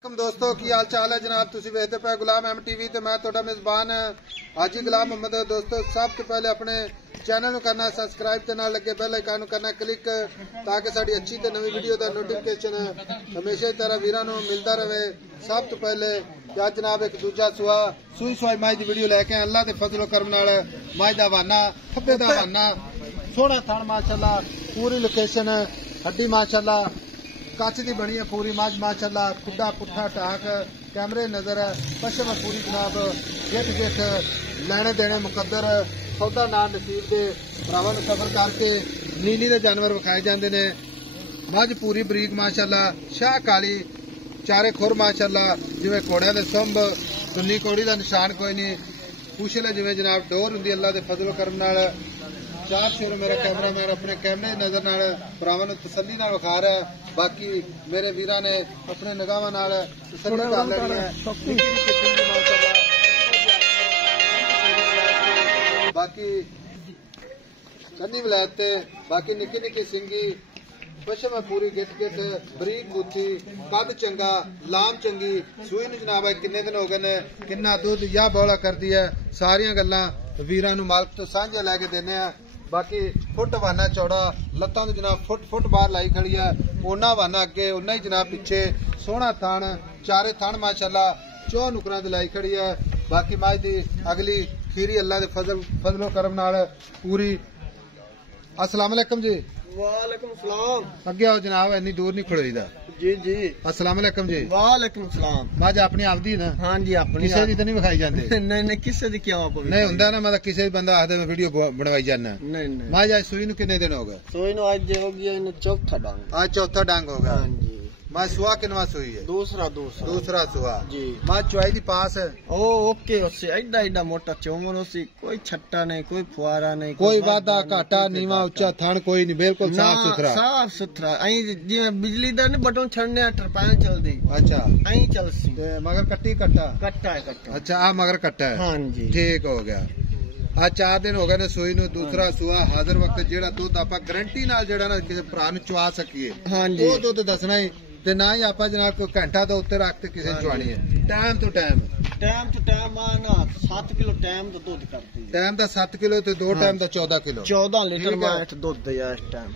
दोस्तों की हाल चाल है जनाब तुसी वेखदे पे गुलाम एम टीवी ते मैं तुहाडा मेजबान हाजी गुलाम मोहम्मद। दोस्तों सब तो पहले अपने चैनल को करना सब्सक्राइब ते नाल लगे बेल आइकन करना क्लिक ताकि साडी अच्छी ते नवी वीडियो दा नोटिफिकेशन हमेशा ही तरह वीरां नूं मिलता रहे। सब तो पहले क्या जनाब एक दूजा सूई सुई माई दी वीडियो लैके अल्लाह दे फजलो करम नाल माई दा हवाना खब्बे दा हवाना सोहना थण माशाअल्लाह पूरी लोकेशन हड्डी माशाअल्लाह कच की बनी है पूरी मज माशाअल्लाह खुदा पुट्ठा टाक कैमरे नजर है पश्चिम पूरी जनाब गिट गिट लैने देने मुकद्दर सौदा ना नसीब के भरावां नूं सफर करके नीली दे जानवर विखाए जाते हैं। मज पूरी बरीक माशाअल्लाह शाह काली चारे खुर माशाअल्लाह जिवें घोड़ियां दे सुंभ सुन्नी कौड़ी का निशान कोई नहीं पूछले जिवें जनाब डोर हुंदी अल्लाह दे फजलो करम नाल चार शेर मेरा कैमरामैन अपने कैमरे नजर नाल भरावां नूं तसल्ली नाल विखा रहा है। बाकी मेरे वीरां ने अपने निगाहां नाल तसल्ली कर लैनी है। बाकी कन्नी वलैत बाकी निक्की निक्की सिंगी पश्चिम पूरी गिट गिट बरीक गुत्थी कद चंगा लाम चंगी सूई नूं जनाब किन्ने दिन हो गए ने किन्ना दुध या बौला करदी है सारियां गल्लां वीरां नूं मालक तो सांझे लैके देने आ। बाकी फुट वाना चौड़ा लत्तां तो जनाब फुट बाहर लाई खड़ी है ओना वाना अगे उन्ना ही जनाब पिछे सोहना थान चारे थान माशाअल्लाह चौ नुकरां ते लाई खड़ी है। बाकी माज दी अगली खीरी अल्लाह दे फजलो करम नाल पूरी। अस्सलाम वालेकुम जी। वालेकुम सलाम। अगे आओ जनाब इन्नी दूर नहीं खड़ोईदा जी जी। अस्सलाम वालेकुम जी। वालेकुम सलाम। मज अपनी आपदी ना? हाँ जी अपनी। किसी दी तो नहीं विखाई जाती? नहीं नहीं किसी दी क्यों आप नहीं हुंदा ना मतलब किसी बंदा आखदे मैं वीडियो बनवाई जाना। नहीं नहीं मज आज सूई नूं किन्ने दिन हो गए? सूई नूं आज हो गया इन चौथा डांग। आज चौथा डांग हो गया। हाँ जी। मैं सुहा किनवा सुई है? दूसरा सुहा जी। मैं चुआई दी पास है ओ ओके उससे एडा एडा मोटा चोमन उसी कोई छट्टा नहीं कोई फुआरा नहीं कोई वादा घाटा नीवा उच्चा थन कोई नहीं बिल्कुल साफ सुथरा आई जिवें बिजली दा नहीं बटन छड़ने टरपाल चलदी। अच्छा आई चलसी मगर कट्टी कट्टा है। अच्छा आ मगर कट्टा है। हाँ जी ठीक हो गया। आज 4 दिन हो गए ने सूई नूं दूसरा सुहा हाजिर वक्त जेड़ा दुध आपां गारंटी नाल जेड़ा ना किसी भरा नूं चुआ सकीए हाँ जी वो दुध दसना ही ते ना ही आपा जनाब कोई घंटा तो उत्ते रख के किसी चुआनी है। टाइम टू टाइम ना 7 किलो टाइम तो दूध करती है। टाइम दा 7 किलो ते 2 टाइम दा 14 किलो 14 लीटर मां दूध है इस टाइम।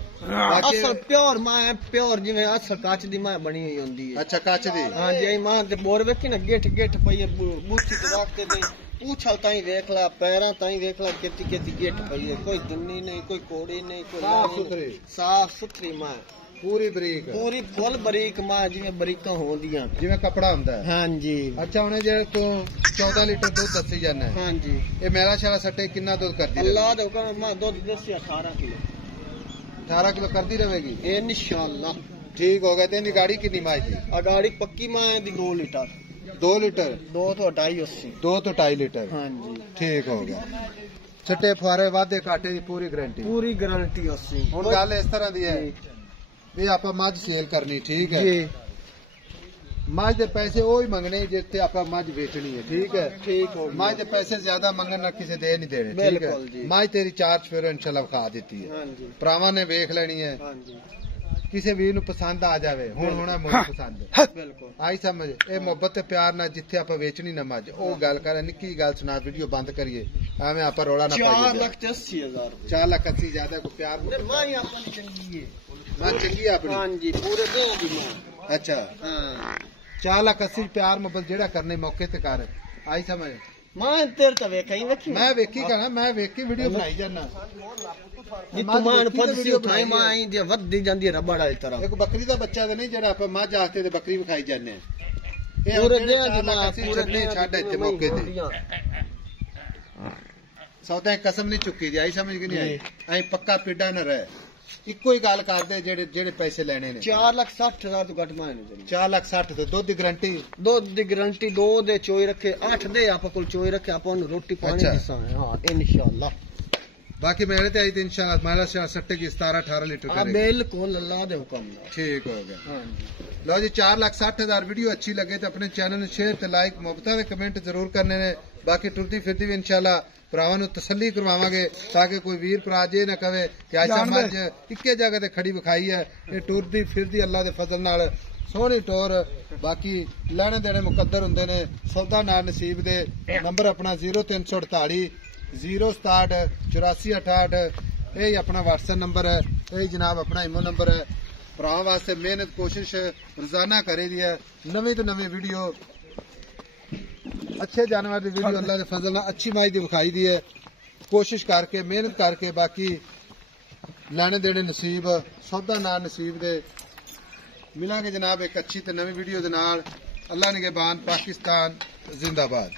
असल प्योर मां है प्योर जिवें असल काच दी मां बनी हुई होंदी है। अच्छा काच दी। हां जी मां ते बोर वेखी ना गेट पई है बूथी ते रख ते पूछल ताई देख ला पैरां ताई देख ला केती गेट पई है कोई दुन्नी नहीं कोई कोड़ी नहीं कोई साफ सुथरी मां पूरी बरीक पूरी फुल बरीक मां जिवें बरीकां होंदियां जिवें कपड़ा हुंदा है। हां जी। अच्छा हुणे जे तू 14 लीटर दूध दसी जाना है। हां जी ए मेरा शाला सट्टे कितना दूध करदी है? अल्लाह दे हुक्म मां दूध दसी 18 किलो करदी रहेगी इंशाअल्लाह। ठीक हो गया। तेरी गाड़ी कितनी मां दी? गाड़ी पक्की मां दी 2 लीटर 2 तो 2.5 लीटर। हाँ जी ठीक हो गया। छट्टे फुआरे वादे घाटे की पूरी गारंटी हुण गल इस तरह दी है भी आप मज सेल करनी ठीक है मज दे पैसे वो ही मंगने जिथे आप मज बेचनी है ठीक है। ठीक हो मज दे पैसे ज्यादा मंगन ना किसी दे नहीं देने ठीक है। मज तेरी 4 चफेरो इंशाल्लाह खा देती है भरावां ने वेख लेनी है किसी वीर नूं पसंद आ जावे हुण होना मुझे पसंद बिल्कुल आई समझ ए मोहब्बत ते प्यार ना जिथे आप वेचनी ना मज ओ गल कर निक्की गल सुना वीडियो बंद करिए एवें आप रोला ना पाइए। 4,80,000 4,80,000 ज्यादा को प्यार मां ही अपनी चंगी है मां चंगी अपनी। हां जी पूरे दे दी मां। अच्छा हां 4,80,000 प्यार मोहब्बत जेड़ा करने मौके ते कर आई समझ मां तेरे तो वेखी मैं वेखी कहना मैं वेखी वीडियो बनाई जाना तुमान फदसी उठाई मां आई दी वद्दी जांदी रबड़ वाली तरह एक बकरी दा बच्चा ते नहीं जेड़ा आप मां जाते ते बकरी विखाई जाने पूरे दे दी मां पूरे दे छाड़ इत्ते मौके ते सौदा कसम नहीं चुकी दी आई समझ कि नहीं आई आई पक्का पिड्डा न रहे इको ही गल करदे जेड़े जेड़े पैसे लेने ने 4,60,000 तो घट मां नहीं 4,60,000 ते दूध दी गारंटी दो दे चोई रखे 8 दे आप कोल चोई रखे आप ओनु रोटी पानी दिसा हां इंशाअल्लाह। बाकी मेरे ते आई तो इंशाअल्लाह माला शाह सट्टे की 17-18 लीटर करेगा बिल्कुल अल्लाह दे हुक्म ठीक हो गया। हां जी लो जी 4,60,000 वीडियो अच्छी लगे तो अपने चैनल ਨੂੰ शेयर ते लाइक मुहब्बत ते कमेंट जरूर करने ने। बाकी टुरदी फिरदी भी इंशाअल्लाह भरावां नूं तसल्ली करवावांगे ताकि कोई वीर भरा जे ना कहे कि ऐसा मज इक्के जगह ते खड़ी विखाई है ये टुरदी फिरदी अल्लाह दे फजल नाल सोहनी टोर बाकी लैने देने मुकद्दर हुंदे ने सौदा ना नसीब दे नंबर अपना 0348 067 8468 यही अपना व्हाट्सएप नंबर है यही जनाब अपना इमो नंबर है भरा वास्ते मेहनत कोशिश रोजाना करे दी है नवी तो नवी वीडियो अच्छे जानवर की वीडियो अल्लाह के फजल नाल अच्छी माई दी विखाई दी है कोशिश करके मेहनत करके बाकी लैने देने नसीब सौदा ना नसीब दे मिलांगे जनाब एक अच्छी तो नवी वीडियो दे नाल अल्लाह निगहबान पाकिस्तान जिंदाबाद।